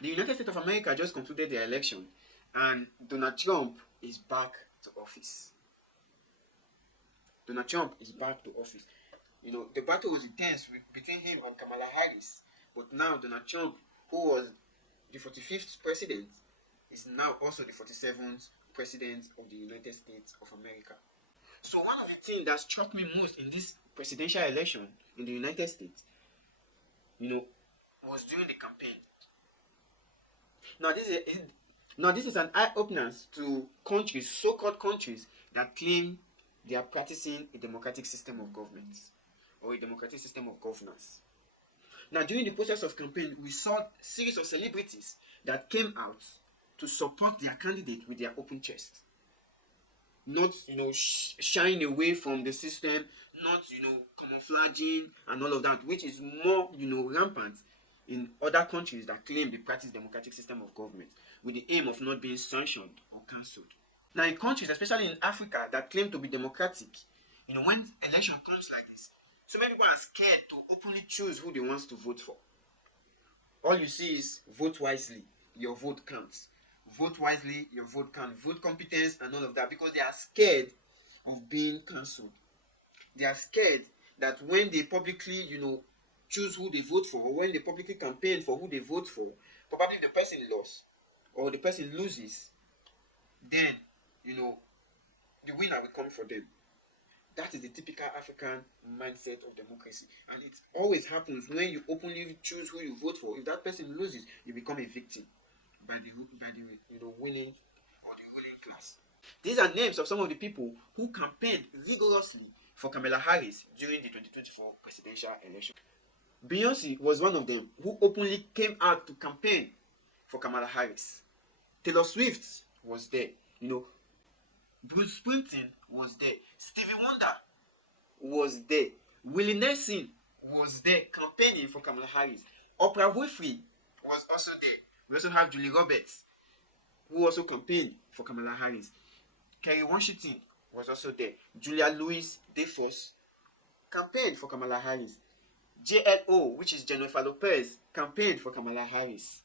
The United States of America just concluded their election, and Donald Trump is back to office. Donald Trump is back to office. The battle was intense between him and Kamala Harris. But now Donald Trump, who was the 45th president, is now also the 47th president of the United States of America. So one of the things that struck me most in this presidential election in the United States, was during the campaign. Now this is an eye opener to countries, so-called countries, that claim they are practicing a democratic system of government or a democratic system of governance. Now, during the process of campaign, we saw a series of celebrities that came out to support their candidate with their open chest. Not, shying away from the system, not, camouflaging and all of that, which is more, rampant in other countries that claim they practice democratic system of government with the aim of not being sanctioned or cancelled. Now, in countries, especially in Africa, that claim to be democratic, when election comes like this, so many people are scared to openly choose who they want to vote for. All you see is vote wisely, your vote counts. Vote wisely, your vote counts. Vote competence and all of that, because they are scared of being cancelled. They are scared that when they publicly, choose who they vote for, or when they publicly campaign for who they vote for, probably the person lost or the person loses, then, the winner will come for them. That is the typical African mindset of democracy. And it always happens when you openly choose who you vote for. If that person loses, you become a victim by the winning or the ruling class. These are names of some of the people who campaigned rigorously for Kamala Harris during the 2024 presidential election. Beyonce was one of them who openly came out to campaign for Kamala Harris. Taylor Swift was there. Bruce Springsteen was there. Stevie Wonder was there. Willie Nelson was there campaigning for Kamala Harris. Oprah Winfrey was also there. We also have Julie Roberts, who also campaigned for Kamala Harris. Kerry Washington was also there. Julia Louis-Dreyfus campaigned for Kamala Harris. JLO, which is Jennifer Lopez, campaigned for Kamala Harris.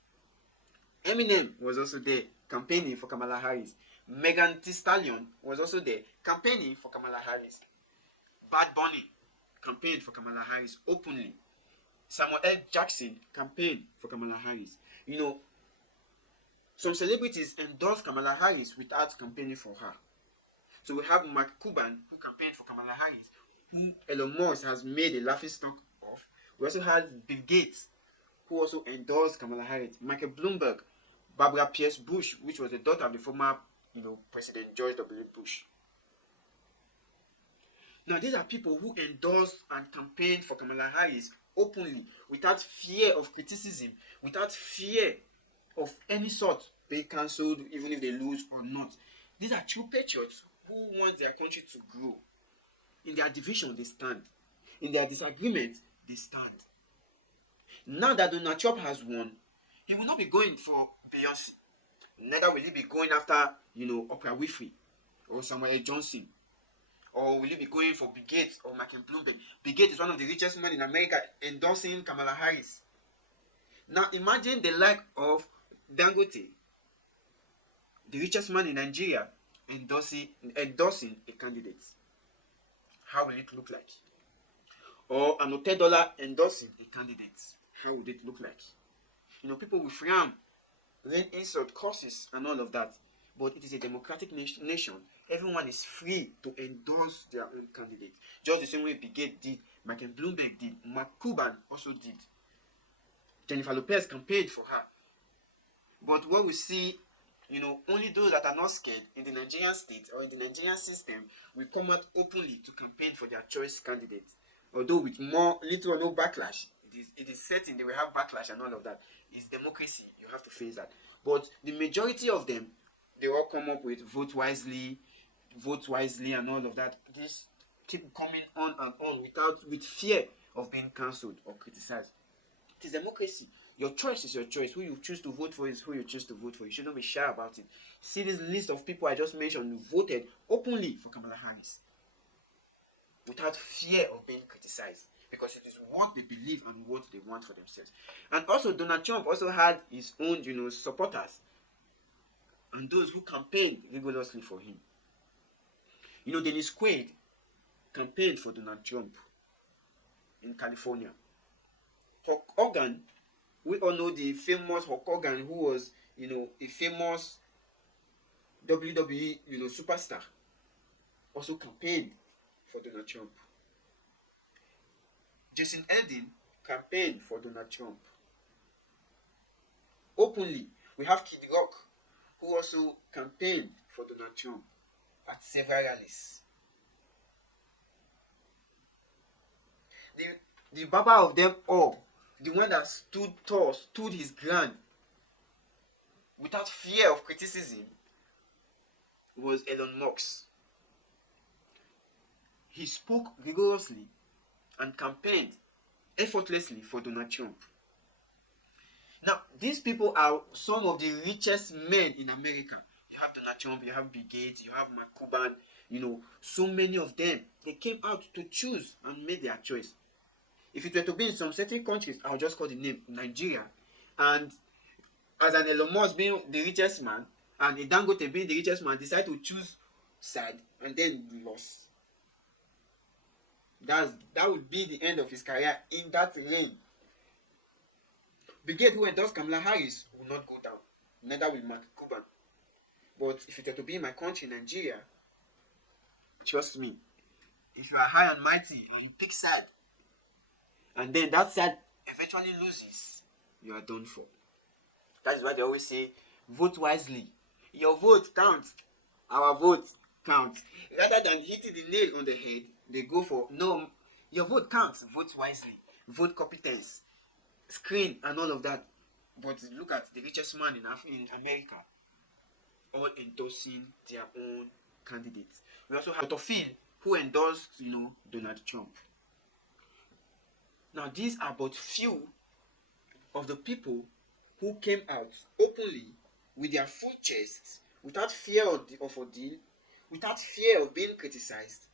Eminem was also there campaigning for Kamala Harris. Megan Thee Stallion was also there campaigning for Kamala Harris. Bad Bunny campaigned for Kamala Harris openly. Samuel L. Jackson campaigned for Kamala Harris. Some celebrities endorsed Kamala Harris without campaigning for her. So we have Mark Cuban, who campaigned for Kamala Harris, who Elon Musk has made a laughingstock of. We also had Bill Gates, who also endorsed Kamala Harris. Michael Bloomberg, Barbara Pierce Bush, which was the daughter of the former President George W. Bush. Now, these are people who endorsed and campaigned for Kamala Harris openly, without fear of criticism, without fear of any sort being cancelled, even if they lose or not. These are true patriots who want their country to grow. In their division, they stand. In their disagreement, they stand. Now that Donald Trump has won, he will not be going for Beyonce. Neither will he be going after, Oprah Winfrey or Samuel L. Johnson. Or will he be going for Bill Gates or Michael Bloomberg? Bill Gates is one of the richest men in America, endorsing Kamala Harris. Now imagine the like of Dangote, the richest man in Nigeria, endorsing a candidate. How will it look like? Or an $10 endorsing a candidate. How would it look like? People will frown, rain insult, curses, and all of that. But it is a democratic nation. Everyone is free to endorse their own candidate. Just the same way Bill Gates did, Michael Bloomberg did, Mark Cuban also did. Jennifer Lopez campaigned for her. But what we see, only those that are not scared in the Nigerian state or in the Nigerian system will come out openly to campaign for their choice candidate. Although with little or no backlash. It is certain they will have backlash and all of that. It's democracy. You have to face that. But the majority of them, they all come up with vote wisely and all of that. This keep coming on and on with fear of being cancelled or criticized. It is democracy. Your choice is your choice. Who you choose to vote for is who you choose to vote for. You should not be shy about it. See this list of people I just mentioned who voted openly for Kamala Harris without fear of being criticized. because it is what they believe and what they want for themselves. And also, Donald Trump also had his own, supporters and those who campaigned rigorously for him. Dennis Quaid campaigned for Donald Trump in California. Hulk Hogan, we all know the famous Hulk Hogan, who was, a famous WWE, superstar, also campaigned for Donald Trump. Jason Eden campaigned for Donald Trump. Openly, we have Kid Rock, who also campaigned for Donald Trump at several rallies. The baba of them all, the one that stood tall, stood his ground without fear of criticism, was Elon Musk. He spoke rigorously and campaigned effortlessly for Donald Trump. Now, these people are some of the richest men in America. You have Donald Trump, you have Bill Gates, you have Mark Cuban, so many of them. They came out to choose and made their choice. If it were to be in some certain countries, I'll just call the name Nigeria. And as an Elon Musk being the richest man, and a Dangote being the richest man, decide to choose side and then lost. That would be the end of his career in that reign. Bill Gates, who endorsed Kamala Harris, will not go down. Neither will Mark Cuban. But if it were to be in my country, Nigeria, trust me, if you are high and mighty and you pick side, and then that side eventually loses, you are done for. That is why they always say, vote wisely. Your vote counts. Our vote counts. Rather than hitting the nail on the head, they go for, no, your vote counts. Vote wisely. Vote competence. Screen and all of that. But look at the richest man in America, all endorsing their own candidates. We also have Dr. Phil, who endorsed, Donald Trump. Now, these are but few of the people who came out openly with their full chests, without fear of ordeal, without fear of being criticized,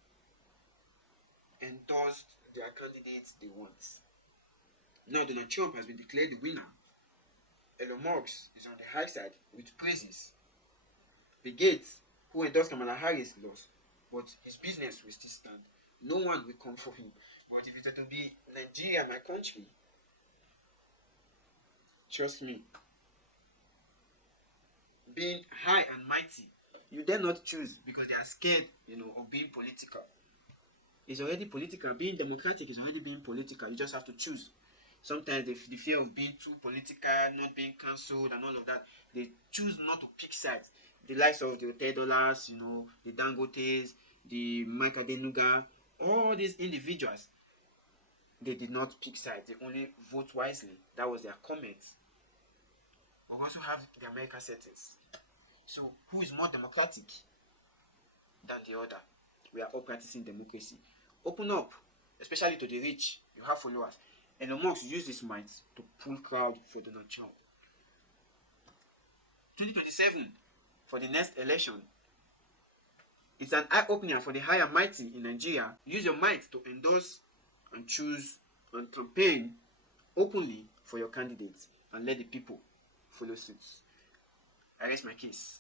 endorsed their candidates they want. Now, Donald Trump has been declared the winner. Elon Musk is on the high side with praises. Bill Gates, who endorsed Kamala Harris, lost, but his business will still stand. No one will come for him. But if it were to be Nigeria, my country, trust me, being high and mighty, you dare not choose because they are scared, of being political. It's already political. Being democratic is already being political. You just have to choose. Sometimes the fear of being too political, not being cancelled and all of that, they choose not to pick sides. The likes of the $10, the Dangotes, the Mike Adenuga, all these individuals, they did not pick sides. They only vote wisely. That was their comment. We also have the American settings. So, who is more democratic than the other? We are all practicing democracy. Open up, especially to the rich. You have followers. Elon Musk used this might to pull crowd for Donald Trump. 2027, for the next election, it's an eye-opener for the high and mighty in Nigeria. Use your might to endorse and choose and campaign openly for your candidates and let the people follow suit. I raise my case.